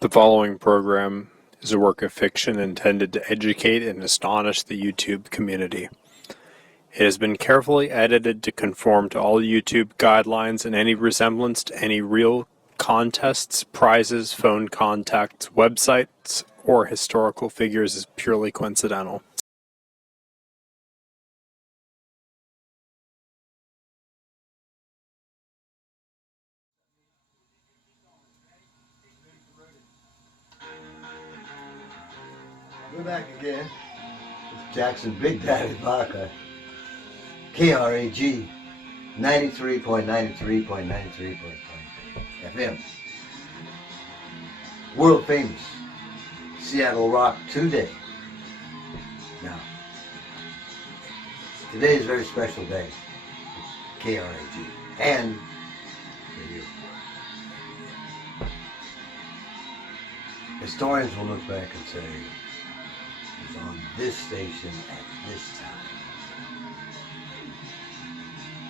The following program is a work of fiction intended to educate and astonish the YouTube community. It has been carefully edited to conform to all YouTube guidelines, and any resemblance to any real contests, prizes, phone contacts, websites, or historical figures is purely coincidental. We're back again. It's Jackson Big Daddy Vodka. KRAG 93.93.93.9 FM. World famous Seattle rock today. Now, today is a very special day for KRAG and for you. Historians will look back and say, it was on this station at this time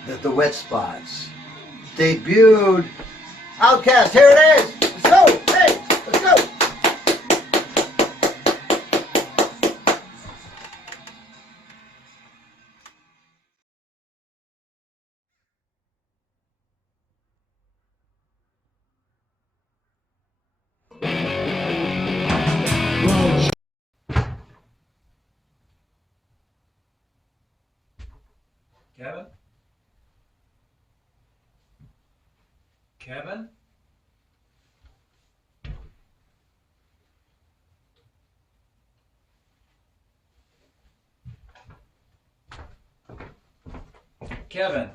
that the Wetspots debuted Outcast. Here it is! Let's go! Hey! Let's go! Kevin? Kevin? Kevin?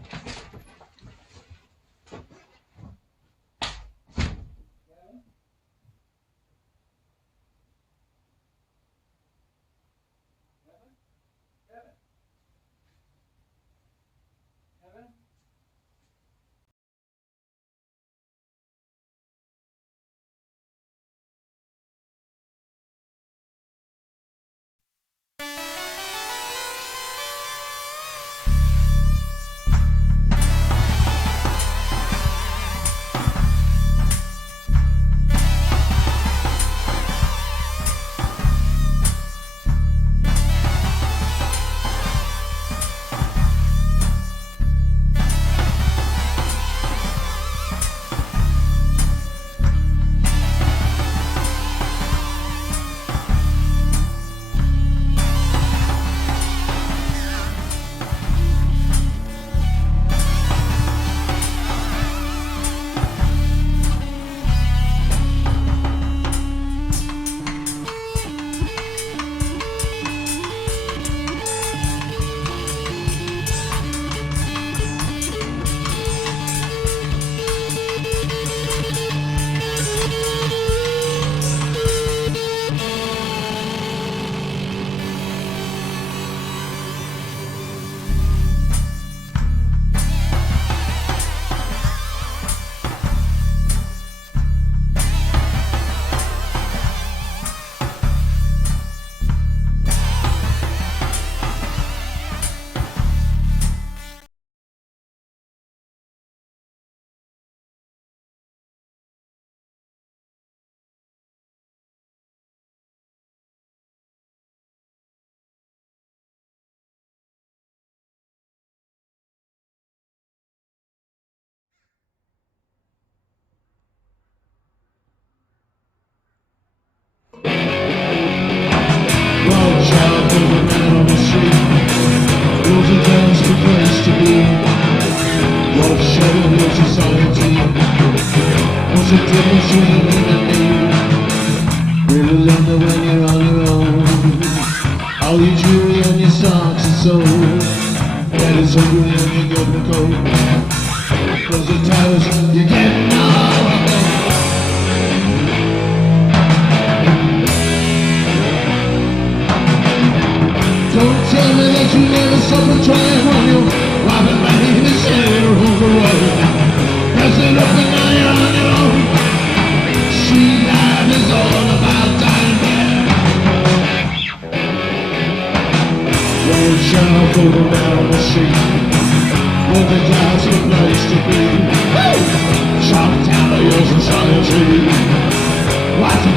Watch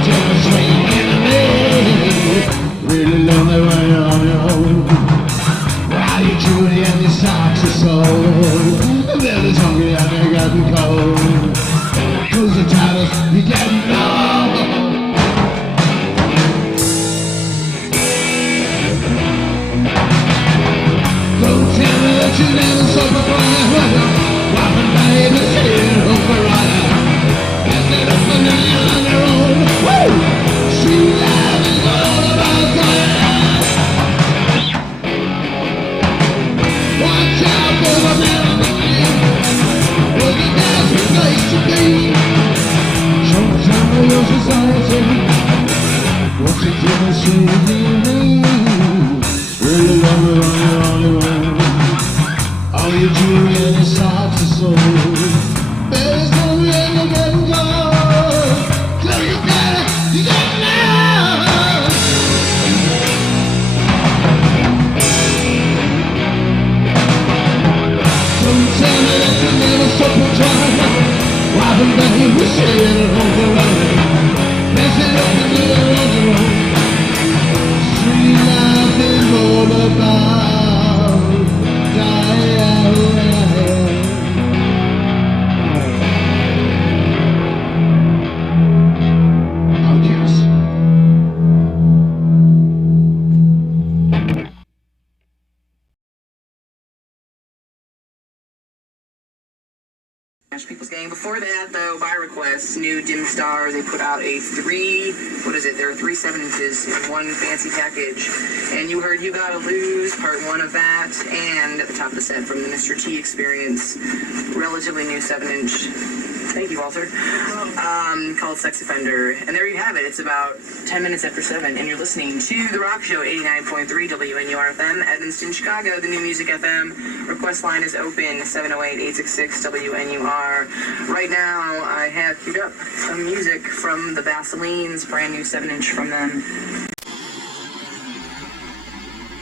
Really lonely when you're on your own. While you're Judy and your socks are sold. The belly's hungry and you're getting cold. Cause the titles you're getting low. Don't tell me that you never saw the fire. Whopping baby, sitting over right. Mess it up and now you're on your own. Woo! Street life is all about fire. Watch out for the man on the field. Look at that's the place to be. Show time of your society. What's it gonna say to me? Really love it on your only way. All you jewelry and your socks are sold. There's no way you're getting gold. So you got it now. Don't tell me that you never stop and try. Why the baby was saying it over running. Mess it up and do it on your own. Street life is all about Outcast. People's Game. Before that, though, by request, new Dim Star, they put out a there are 3 7-inches in one fancy package. And you heard You Gotta Lose, part 1 of that, and at the top of the set from the Mr. T Experience, relatively new 7-inch. Thank you, Walter. Called Sex Offender. And there you have it. It's about 10 minutes after 7, and you're listening to The Rock Show, 89.3 WNUR-FM, Evanston, Chicago, the new Music FM. Request line is open, 708-866 WNUR. Right now, I have queued up some music from the Vaselines, brand new 7-inch from them.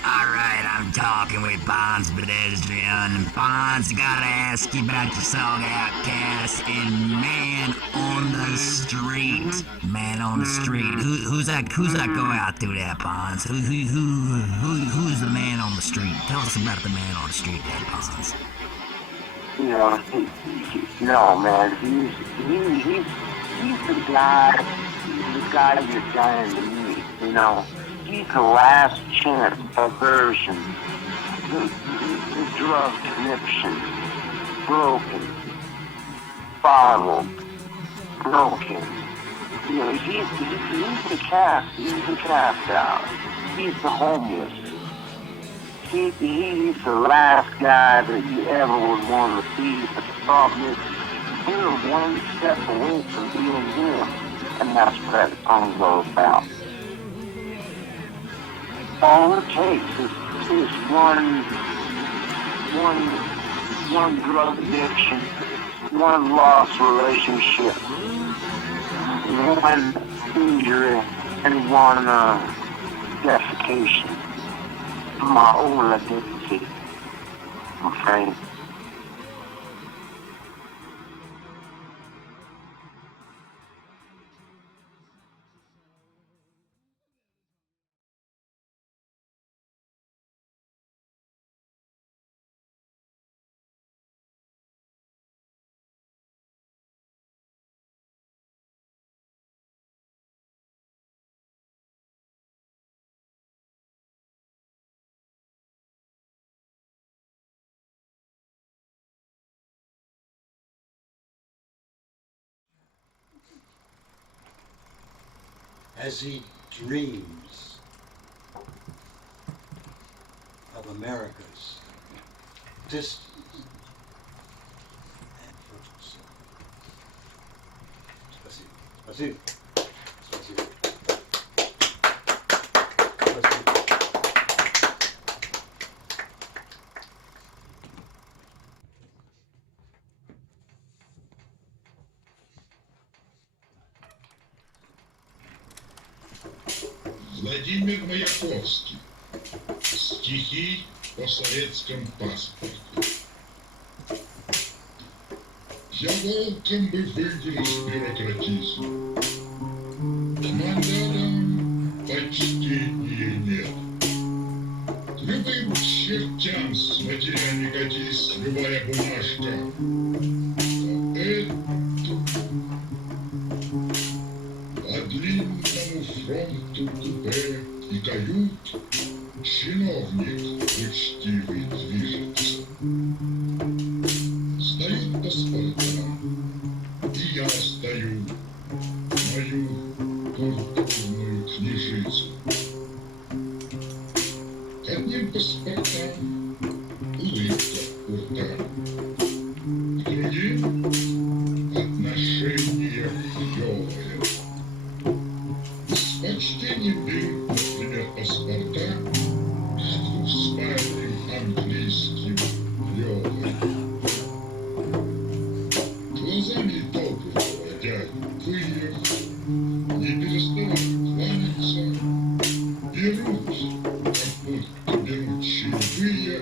Alright, I'm talking with Bonds Pedestrian. Bonds, gotta ask you about your song Outcast and Man on the Street. Man on the Street. Who's that go out through that, Bonds? Who's the man on the street? Tell us about the man on the street there, Bonds. You know, no, man, he's the guy you're trying to meet, you know. He's the last chance perversion, the drug connection, broken, bottled, broken. You know, he's the cast out. He's the homeless. He's the last guy that you ever would want to see, but the problem is, you're one step away from being him, and that's what that song goes about. All it takes is one drug addiction, one lost relationship, one injury, and one defecation. My own identity, I'm afraid. As he dreams of America's distant and fertile soil. Спасибо. Спасибо. Спасибо. Спасибо. Владимир Маяковский. Стихи по советском паспорту. Я волком бы выгнал бюрократизм. мандатам почтения нет. К любым чертям с матерями катись, любая бумажка. А эту по длинному фронту купе и кают чиновник учтивый движется. Сдают паспорта, и я сдаю мою культурную книжицу. К одним паспортам улыбка у рта, к другим отношение клёвое. С почтением берут, например, паспорта с двухспальным английским клёвым. Глазами доброго дядькуя, не переставая кланяться, берут, как будто берут чаевые,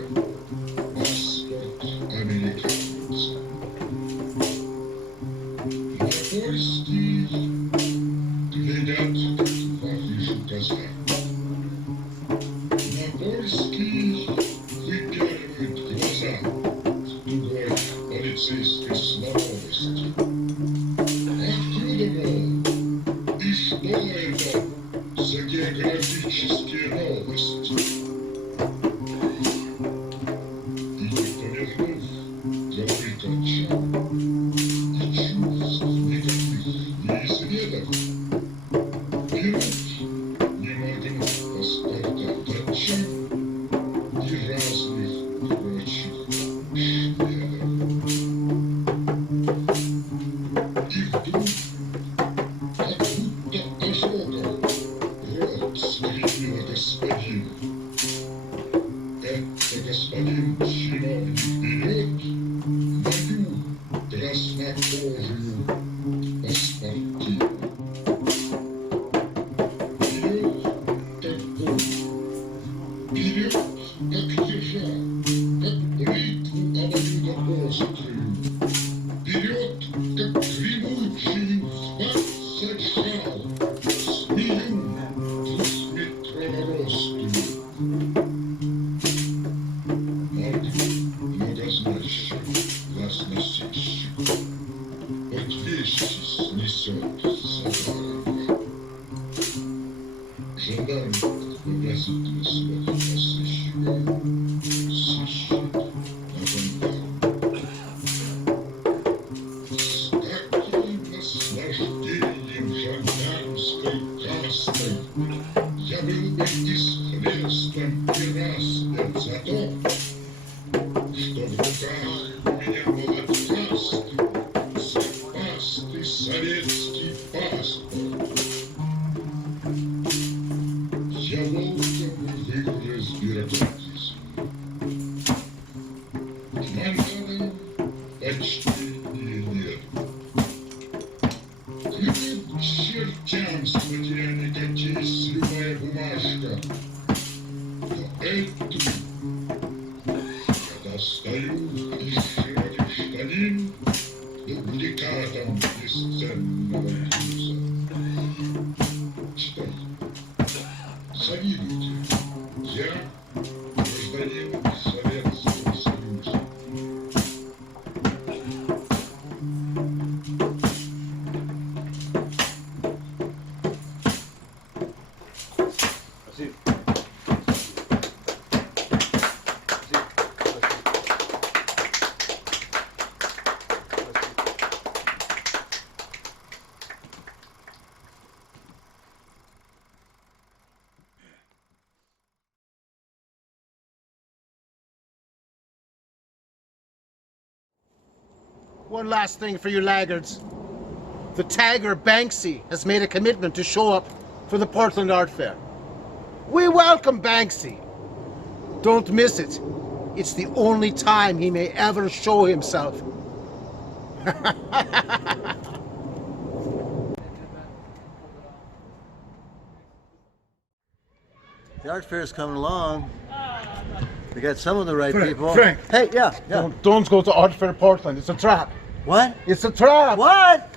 паспорт американца. На польский глядят, как в афишу коза. На польский выпяливают глаза в тугой полицейской слабости. Откуда, мол, и что это за географические новости? И не повернув головы конча, и чувств никаких не изведав, берут, не моргнув паспорта торча, и разных прочих шведов. И вдруг, как будто ожогом, рот скривила господин. Это господин чиновник берет мою краснокожую паспортину. Берет, как конь, берет, как ежа, как бритву обоюдоострую, берет, как гремучую в 20 шал, змею двухметрово ростую. Моргнул многозначащий, гласносильщик, хоть вещи снесет за даром. Жандарм вопросительно смотрит на сыщика, сыщик на жандарма. С таким наслаждением жандармской кастой я был бы и с хлестом и распят за то, что в руках у меня был откаст, запасный советский паспорт. Я волком выгрыз бюрократизм. К мандатам почтения нет. К любым чертям с матерями катись, любая бумажка. Но эту я достаю из широких штанин дубликатом бесценного груза. Читай. Завидуйте. Я гражданин Советского Союза. One last thing for you laggards. The tagger Banksy has made a commitment to show up for the Portland Art Fair. We welcome Banksy. Don't miss it. It's the only time he may ever show himself. The art fair is coming along. We got some of the right Frank, people. Frank. Hey, yeah. Don't go to Artfair Portland. It's a trap. What? It's a trap. What?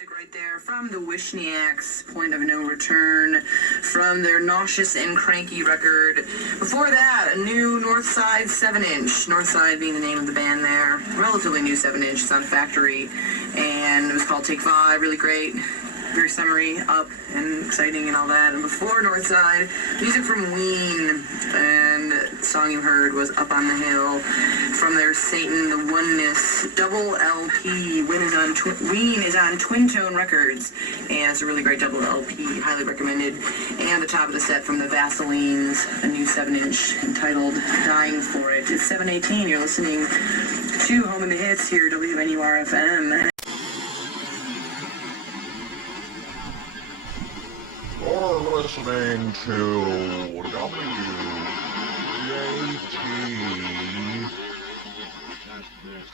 music right there from the Wishniaks, Point of No Return, from their Nauseous and Cranky record. Before that, a new Northside 7-inch, Northside being the name of the band there. Relatively new 7-inch, it's on Factory, and it was called Take 5, really great. Very summery, up, and exciting and all that. And before Northside, music from Ween, and the song you heard was Up on the Hill, from their Satan, the Oneness, double LP. Ween is on Twin Tone Records, and it's a really great double LP, highly recommended. And the top of the set from the Vaselines, a new 7-inch entitled Dying For It. It's 7:18, you're listening to Home in the Hits here, WNUR-FM. You're listening to WJT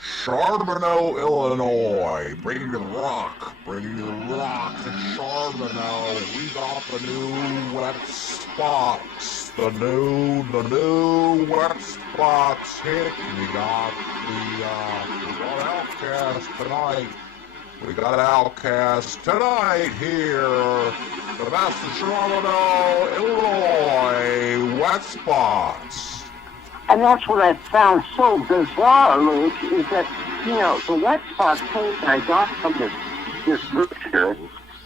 Charbonneau, Illinois. Bringing you rock. Bringing you rock to Charbonneau. We got the new Wetspots. The new Wetspots hit. We got Outcast tonight. We got Outcast tonight here. The best of Charbonneau, Illinois, Wetspots. And that's what I found so bizarre, Luke, is that, you know, the Wetspots tape that I got from this butcher,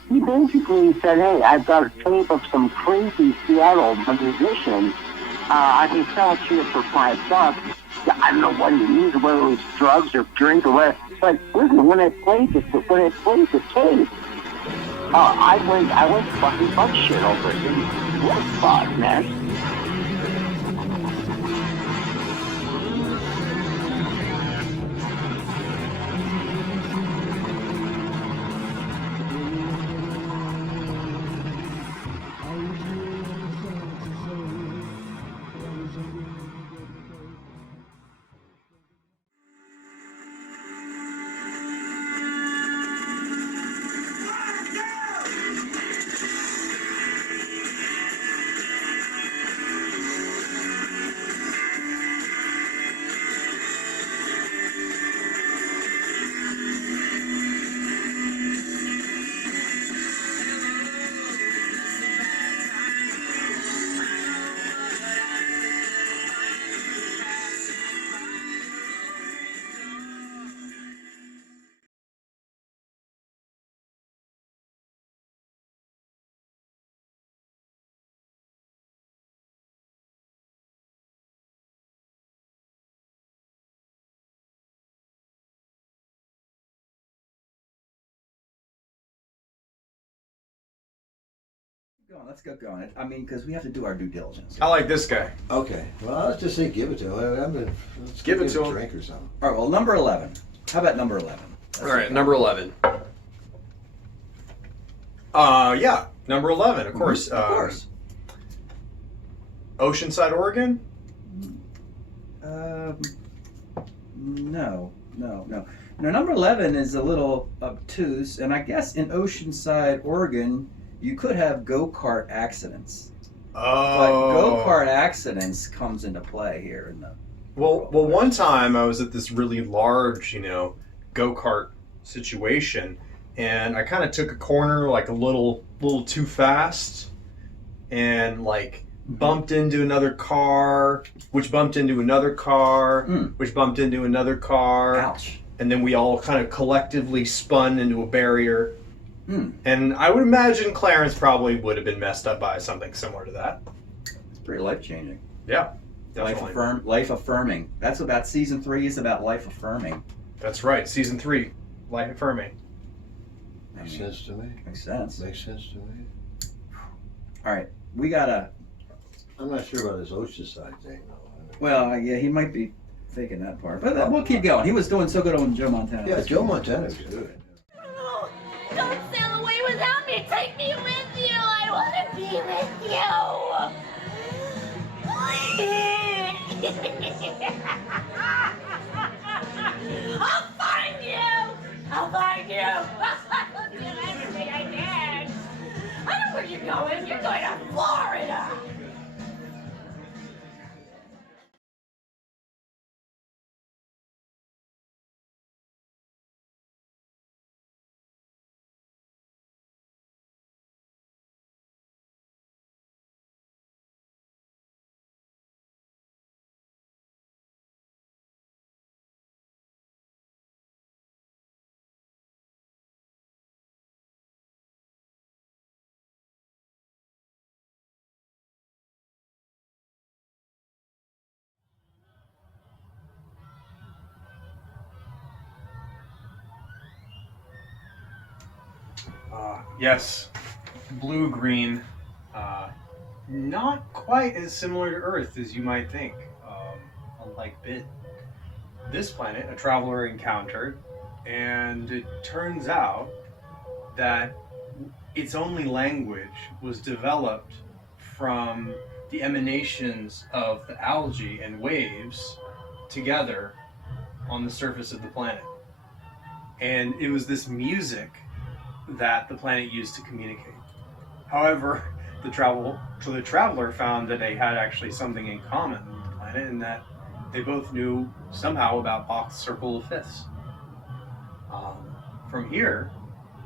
he basically said, hey, I've got a tape of some crazy Seattle musician. I can sell it to you for $5. I don't know what he needs, whether it was drugs or drink or what. But listen, when I played the tape, I went fucking butt shit over it. Wetspots, man. Let's go going. I mean, because we have to do our due diligence. I like this guy. Okay. Well, let's just say give it to him. Let's Give it to a him. drink or something. All right, well, number 11. How about number 11? All right, number 11. Yeah, number 11, of course. Of course. Oceanside, Oregon? No. No, number 11 is a little obtuse, and I guess in Oceanside, Oregon, you could have go-kart accidents. Oh. But go-kart accidents comes into play here in the... Well, one time I was at this really large, go-kart situation, and I kind of took a corner like a little too fast, and bumped into another car, which bumped into another car, which bumped into another car. Ouch. And then we all kind of collectively spun into a barrier. And I would imagine Clarence probably would have been messed up by something similar to that. It's pretty life-changing. Yeah, definitely. Life affirming. That's about season 3 is about life affirming. That's right, season 3, life affirming. Makes sense to me. Makes sense. Makes sense to me. All right, we gotta... I'm not sure about this Oceanside thing, though. Well, yeah, he might be faking that part. But we'll keep going. He was doing so good on Joe Montana. Yeah, Joe Montana was good. Don't sail away without me. Take me with you. I want to be with you. I'll find you. I'll find you. I'll do everything I can. I know where you're going. You're going to Florida. Yes, blue-green. Not quite as similar to Earth as you might think. Unlike Bit, this planet a traveler encountered, and it turns out that its only language was developed from the emanations of the algae and waves together on the surface of the planet. And it was this music that the planet used to communicate. However, the traveler found that they had actually something in common with the planet, in that they both knew somehow about Bach's Circle of Fifths. From here,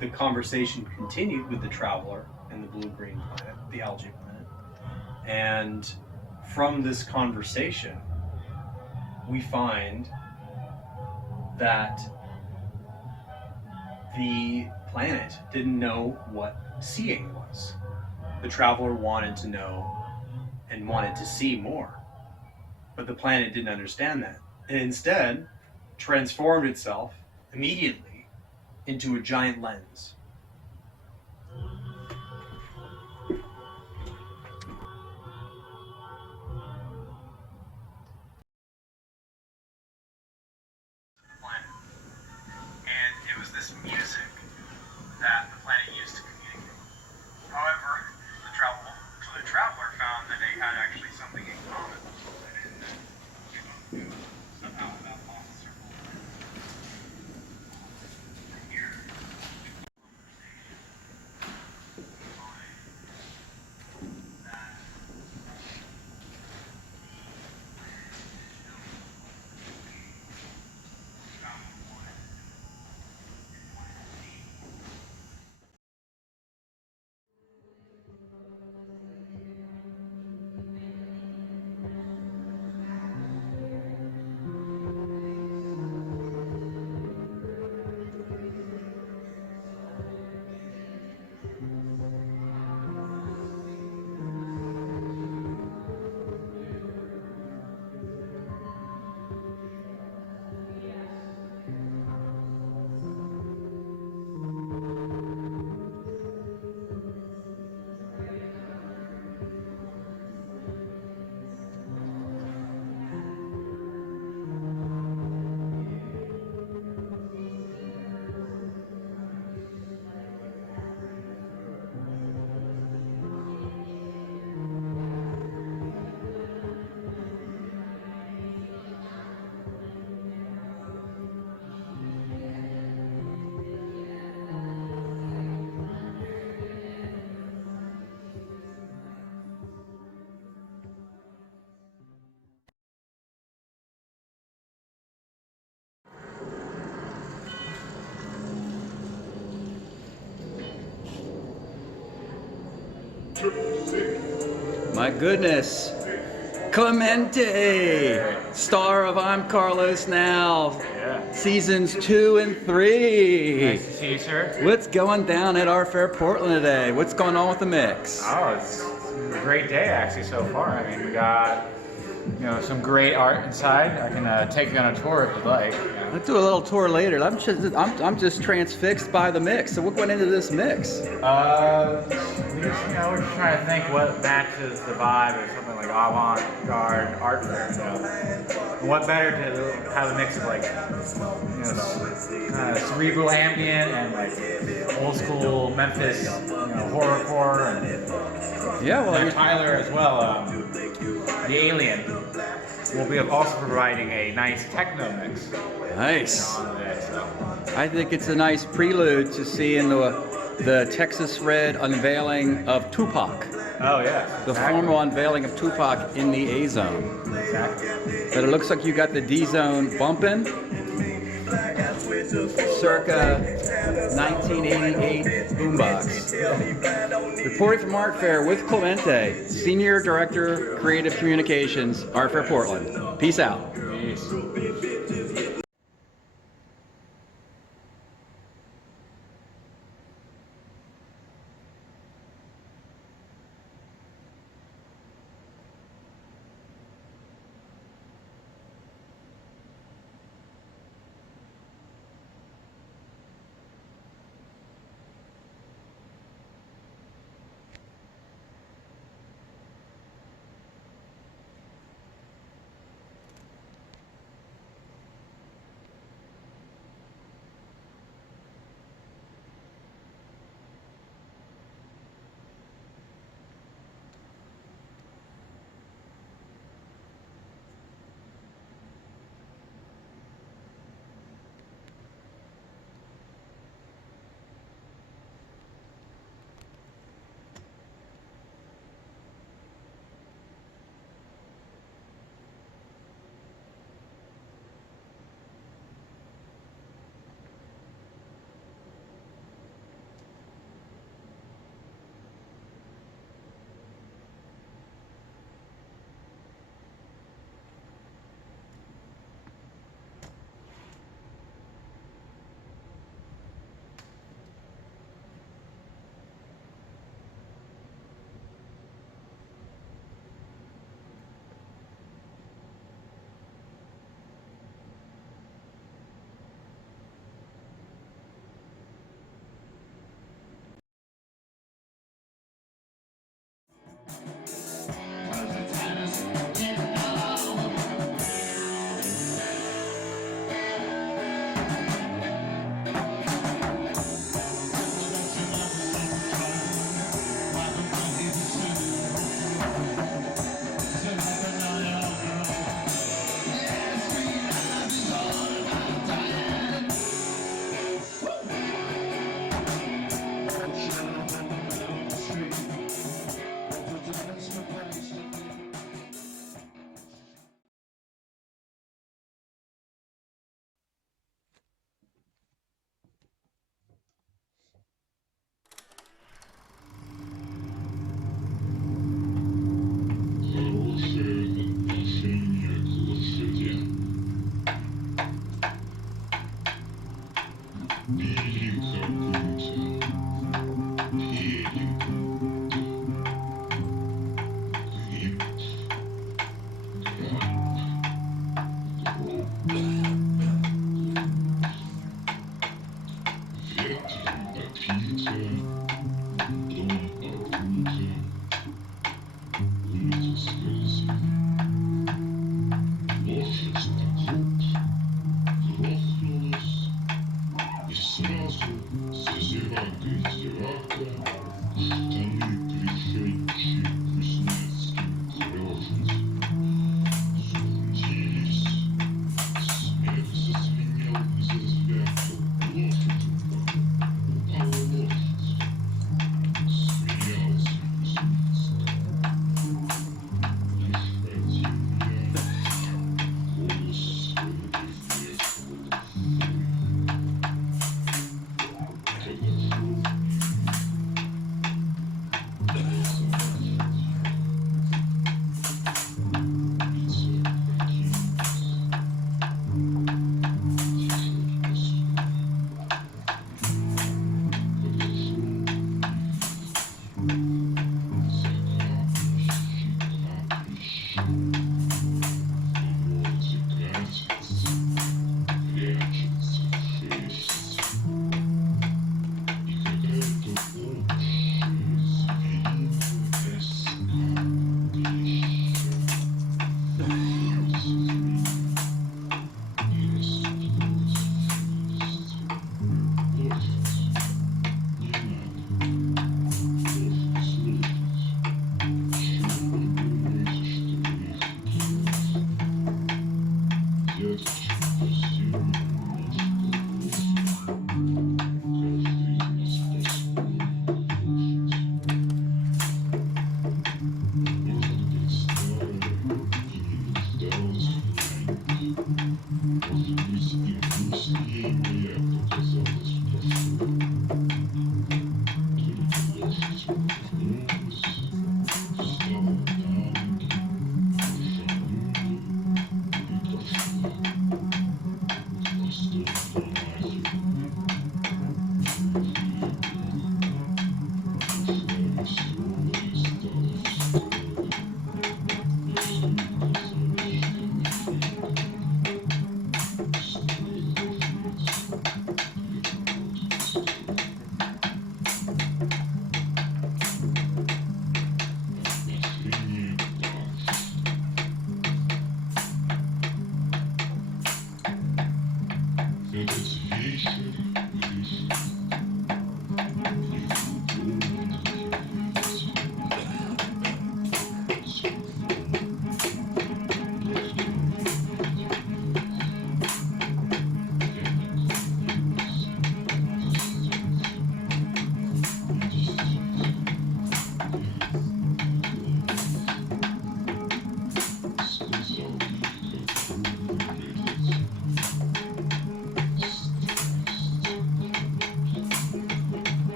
the conversation continued with the traveler and the blue-green planet, the algae planet. And from this conversation, we find that the planet didn't know what seeing was. The traveler wanted to know and wanted to see more, but the planet didn't understand that, and instead transformed itself immediately into a giant lens. And it was this music that the planet used to communicate. However, the traveler found that they had actually something in common. Somehow about Bach's Circle of Fifths. Here. My goodness. Clemente, star of I'm Carlos Now. Yeah. Seasons 2 and 3. Nice to see you, sir. What's going down at Artfair Portland today? What's going on with the mix? Oh, it's a great day actually so far. I mean, we got some great art inside. I can take you on a tour if you'd like. Let's do a little tour later. I'm just transfixed by the mix. So what went into this mix? We're just trying to think what matches the vibe of something like avant-garde art fair. And what better to have a mix of like kind of cerebral ambient and like old school Memphis horrorcore and and Tyler as well. The Alien will be also providing a nice techno mix. Nice. I think it's a nice prelude to seeing the Texas Red unveiling of Tupac. Oh yeah. The formal unveiling of Tupac in the A Zone. Exactly. But it looks like you got the D Zone bumping. Circa 1988 boombox. Reporting from Artfair with Clemente, Senior Director, Creative Communications, Artfair Portland. Peace out. Peace.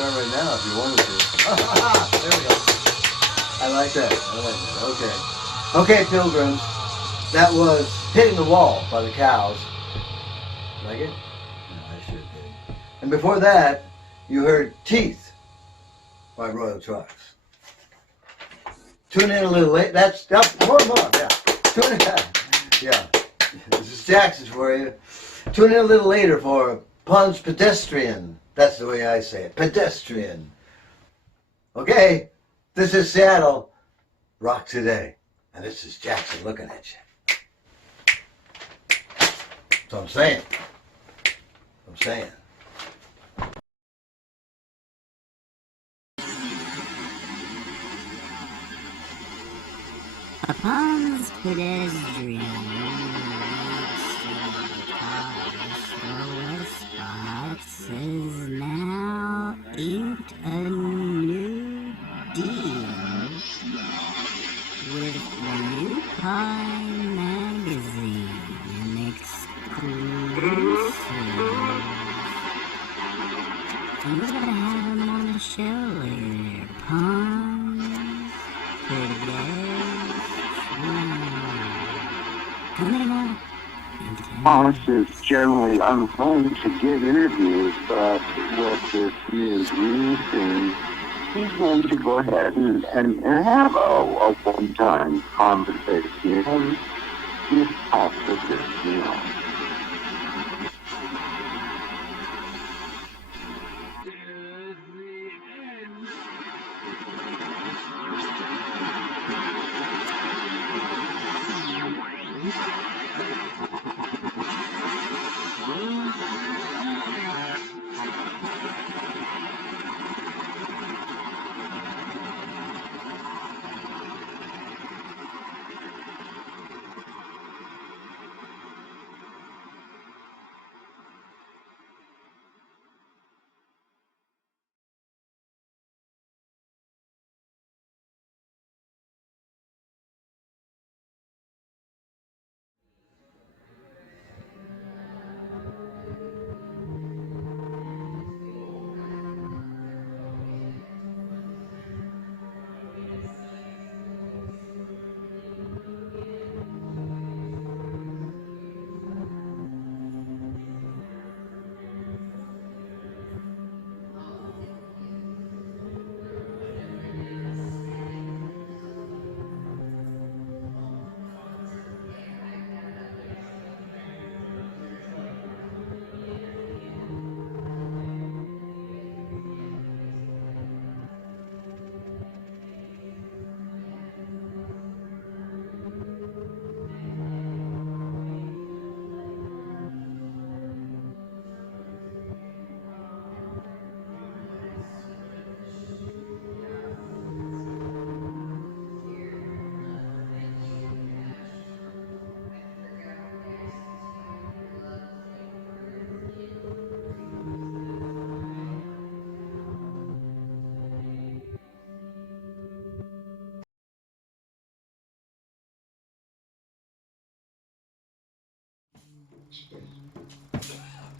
start right now if you wanted to. There we go. I like that. Okay. Okay, pilgrims. That was Hitting the Wall by the Cows. Like it? No, I sure did. And before that, you heard Teeth by Royal Trucks. Tune in a little late. That's more. Yeah. Tune in. Yeah. This is Jackson for you. Tune in a little later for Punch Pedestrian. That's the way I say it. Pedestrian. Okay. This is Seattle. Rock Today. And this is Jackson looking at you. That's what I'm saying. Upon pedestrian Wetspots has now inked a new deal with New Pie Magazine, an exclusive. And we're gonna have him on the show later. Pawns coming up. Ponce is generally unfun to get interviews, but with this new thing, he's going to go ahead and have a one-time conversation and just talk with this,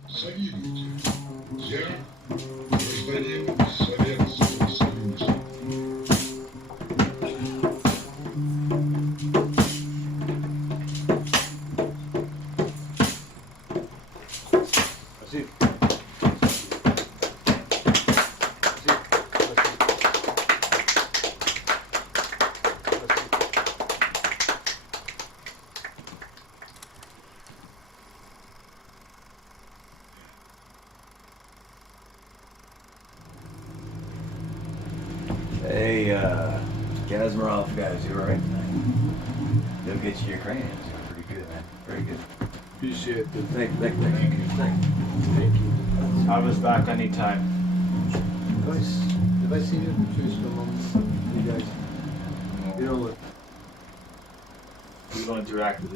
Завидуйте. Я гражданин Советского Союза. Hey, Gazmarov guys, you alright tonight? They'll get you your crayons. You're pretty good, man. Very good. Appreciate it. Thank you. I was back anytime. Did I see you? Choose for a moment. You guys. You don't look. We don't interact with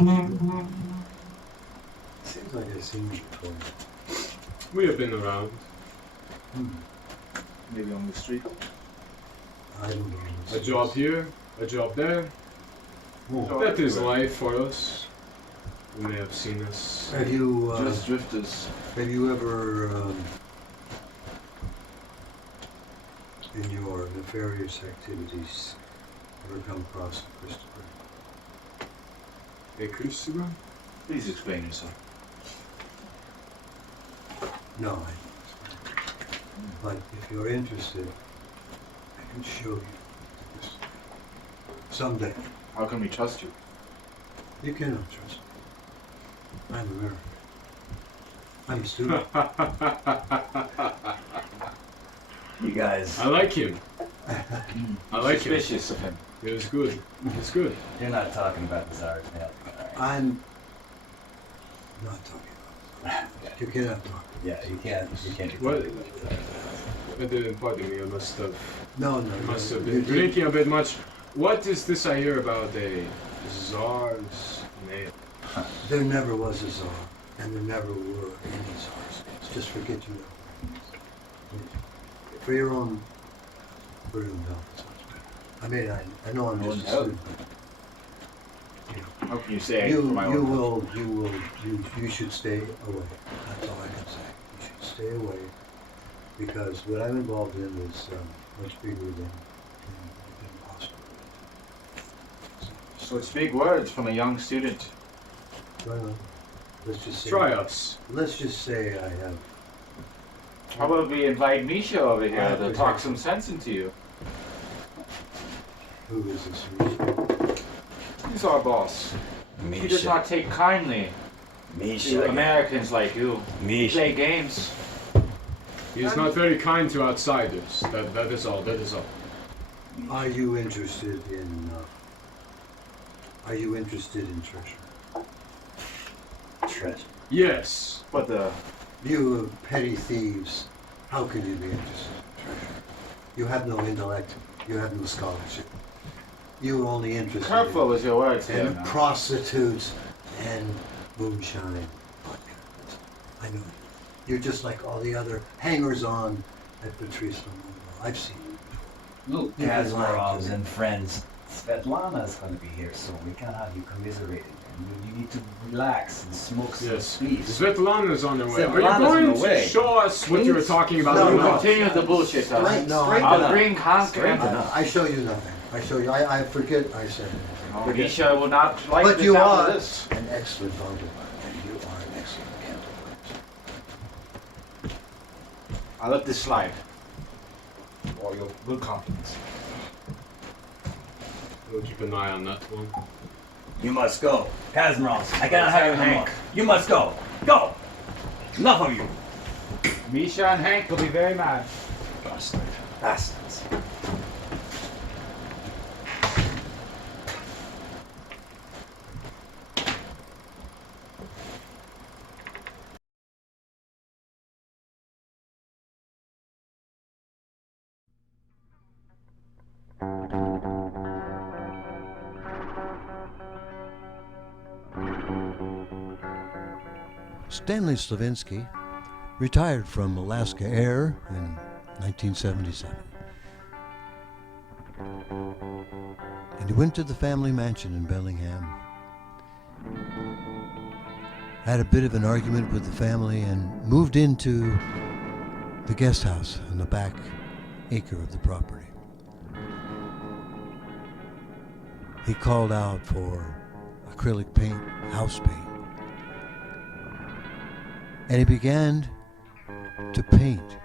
Seems like I've seen you before. We have been around. Maybe on the street. I don't know. A job here, a job there. That is life for us. You may have seen us. Have you Just drifters. have you ever in your nefarious activities ever come across Christopher? Hey, Christopher? Please explain yourself. No, but if you're interested, I can show you. Someday. How can we trust you? You cannot trust me. I'm American. I'm a student. You guys. I like him. I like him. Suspicious of him. It's good. It's good. You're not talking about the Tsar's mail. I'm not talking about it. You cannot talk. Yeah, you can't. You can't. What? That didn't bother me. I must have. No. Must have been drinking a bit much. What is this I hear about a Tsar's mail? There never was a Tsar, and there never were any Tsars. Just forget you know. For your own health. I mean, I know I'm just a student. How can you say for my own health? You should stay away. That's all I can say. You should stay away because what I'm involved in is much bigger than possible. So it's big words from a young student. Well, let's just say. Try us. Let's just say I have. How about we invite Misha over here to talk some sense into you? Who is this Misha? He's our boss. He does not take kindly to Americans like you. Play games. He is not very kind to outsiders. That is all. That is all. Are you interested in? Are you interested in treasure? Treasure. Yes. But you petty thieves, how can you be interested in treasure? You have no intellect. You have no scholarship. You're only interested careful with your words in there, prostitutes and moonshine. I know. You're just like all the other hangers-on at Patrice Lumumba. I've seen you before. Look, Kazmarovs and friends. Svetlana is going to be here soon. We can't have you commiserating. You need to relax and smoke some sweets. Svetlana is on the way. Are you Svetlana's going on the way. to show us what you were talking about? No, continue the bullshit. I'll bring Hank and... I show you nothing. I show you. I forget I said anything. Oh, Misha will not like but the you sound are of this. an excellent volunteer, and you are an excellent candle. I'll let this slide. Or you will compliments. We'll keep an eye on that one. You must go. Kazmarovs, I cannot have you anymore. You must go. Go! Enough of you. Misha and Hank will be very mad. Bastard. Bastards. Stanley Slivinski retired from Alaska Air in 1977. And he went to the family mansion in Bellingham. Had a bit of an argument with the family and moved into the guest house on the back acre of the property. He called out for acrylic paint, house paint. And he began to paint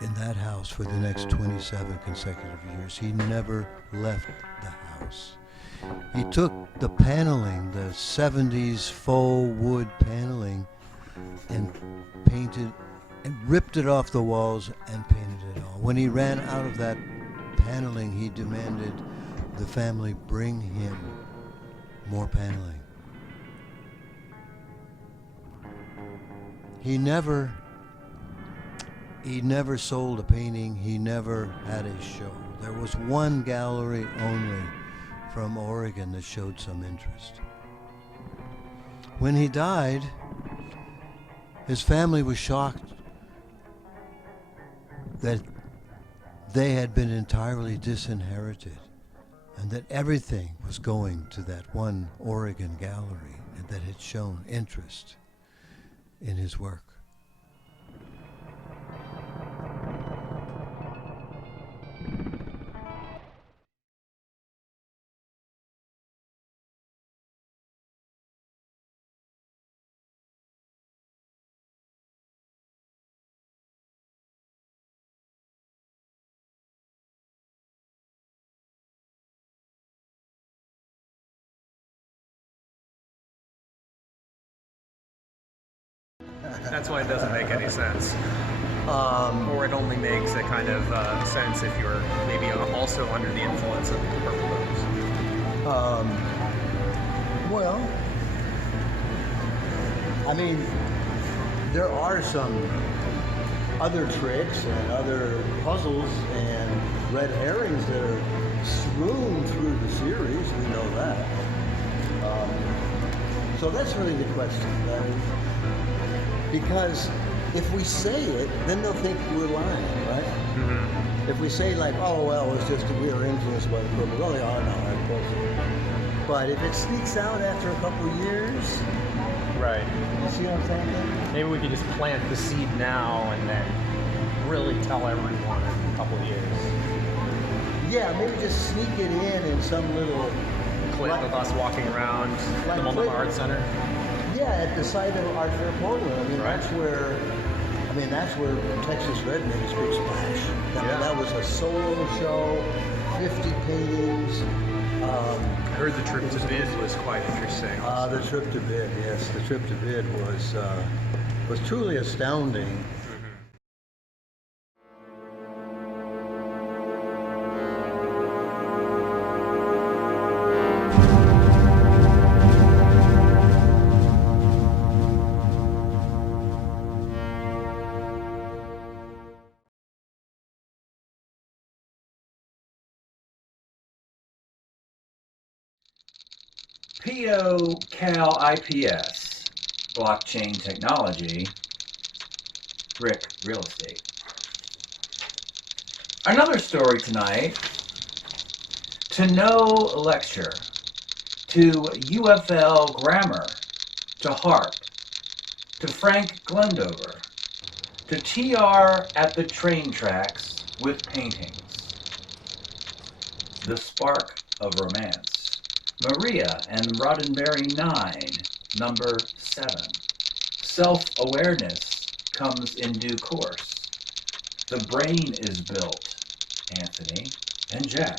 in that house for the next 27 consecutive years. He never left the house. He took the paneling, the 70s faux wood paneling, and painted and ripped it off the walls and painted it all. When he ran out of that paneling, he demanded the family bring him more paneling. He never sold a painting. He never had a show. There was one gallery only from Oregon that showed some interest. When he died, his family was shocked that they had been entirely disinherited and that everything was going to that one Oregon gallery and that had shown interest in his work. That's why it doesn't make any sense. Or it only makes a kind of sense if you're maybe also under the influence of purple booze. Well, I mean, there are some other tricks and other puzzles and red herrings that are strewn through the series. We know that. So that's really the question. Because if we say it, then they'll think we're lying, right? Mm-hmm. If we say like, oh, well, it's just we are influenced by the purple, well, they are now, of course. But if it sneaks out after a couple of years, right? You see what I'm saying? Maybe we could just plant the seed now and then really tell everyone in a couple of years. Yeah, maybe just sneak it in some little clip of us walking around the Multnomah Arts Center. Yeah, at the site of Artfair Portland. I mean, that's where Texas Red made its big splash. That was a solo show, 50 paintings. I heard the trip to Bid was quite interesting. The trip to Bid, yes. The trip to Bid was truly astounding. PO-CAL-IPS, blockchain technology, brick real estate. Another story tonight, to no lecture, to UFL grammar, to harp, to Frank Glendover, to TR at the train tracks with paintings, the spark of romance. Maria and Roddenberry 9, number 7. Self-awareness comes in due course. The brain is built, Anthony and Jack.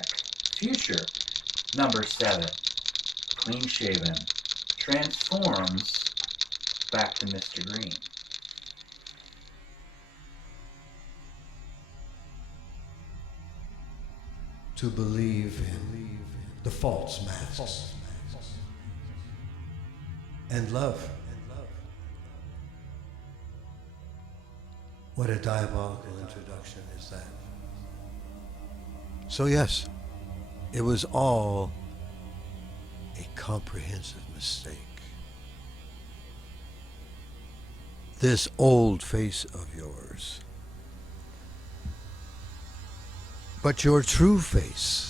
Future, number 7. Clean-shaven, transforms back to Mr. Green. To believe in the false masks and love. What a diabolical introduction is that. So yes, it was all a comprehensive mistake. This old face of yours. But your true face,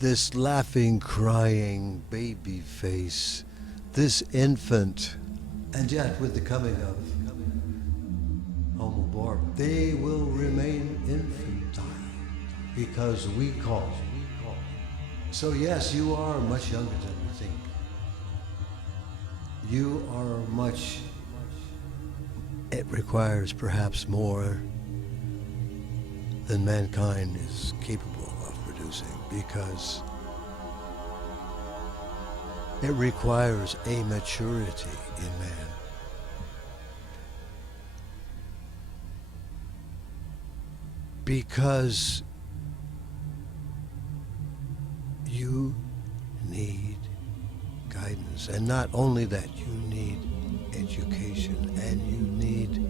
this laughing, crying baby face, this infant, and yet with the coming of Homo Borg, they will remain infantile because we call. So yes, you are much younger than we think. You are much, it requires perhaps more than mankind is capable of producing, because it requires a maturity in man. Because you need guidance, and not only that, you need education, and you need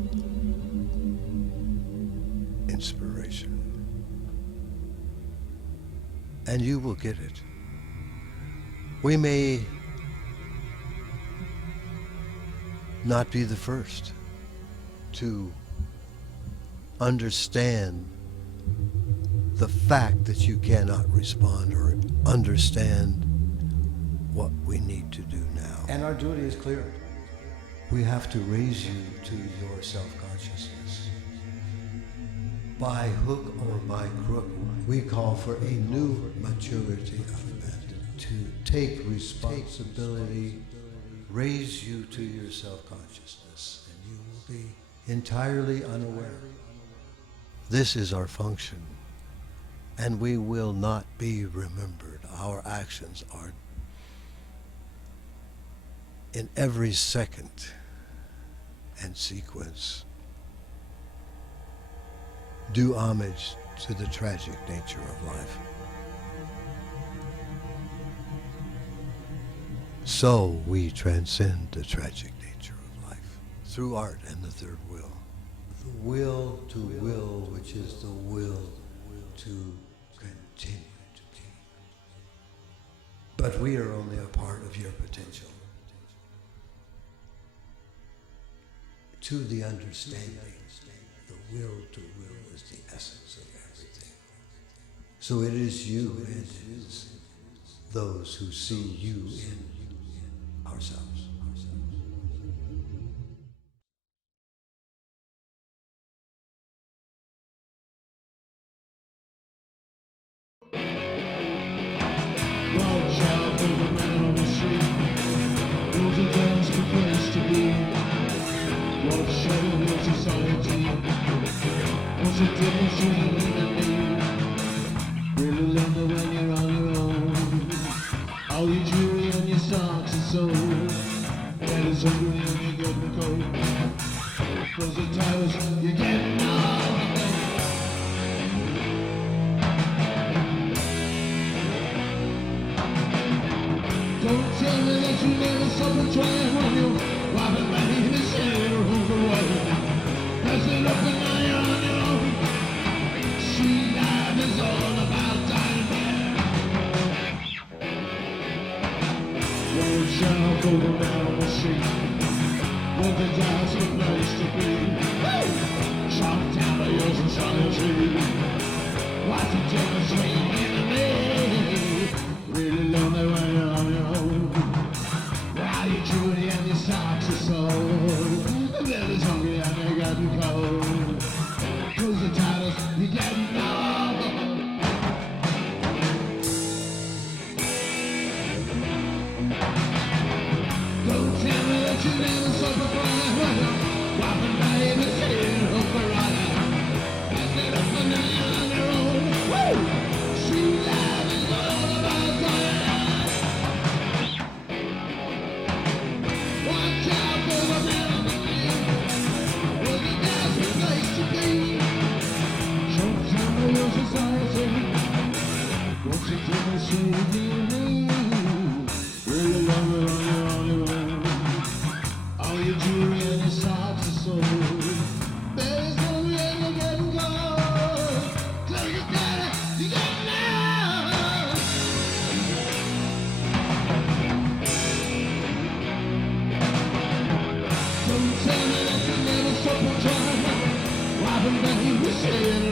inspiration. And you will get it. We may not be the first to understand the fact that you cannot respond or understand what we need to do now. And our duty is clear. We have to raise you to your self-consciousness. By hook or by crook, we call for a new maturity of men to take responsibility, raise you to your self-consciousness, and you will be entirely unaware. This is our function, and we will not be remembered. Our actions are in every second and sequence do homage to the tragic nature of life. So we transcend the tragic nature of life through art and the third will. The will to will, which is the will to continue to be. But we are only a part of your potential. To the understanding, the will to will is the essence of everything. So it is you and it is those who see you in ourselves. Watch out for the man on the street. There's a dusty place to be. What shadow of society? What's the difference between you and me? Really lonely when you're on your own. All your jewelry and your socks are sold. That is hungry and you're getting cold. Cause the towers, you're getting old. Don't tell me that you never suffered trying when you wipe it back in the shade or hold the water. Pass it up and now you're on your own. Street life is all about dying there. Watch out for the man on the street. Where the guy's a place to be. Chop down to your society. What's the difference between you and me? Really lonely when you're on your own. While your jewelry and your socks are sold. The belly's hungry and you're getting cold. Close the titles, you're getting old. Don't tell me that you never suffered crying when you're wiping baby tears off the rider. Pass it up and now you're on your own. Woo! Street life is all about dying. Watch out for the man on the street. Where the guy's a place to be. Show some of your society. What's the difference between you and me? Really lonely on your own. All your jewelry and your socks are sold. There's no way you're getting cold. Close your daddy, you get now. Don't tell me that you never suffered trying. Wiping back you were saying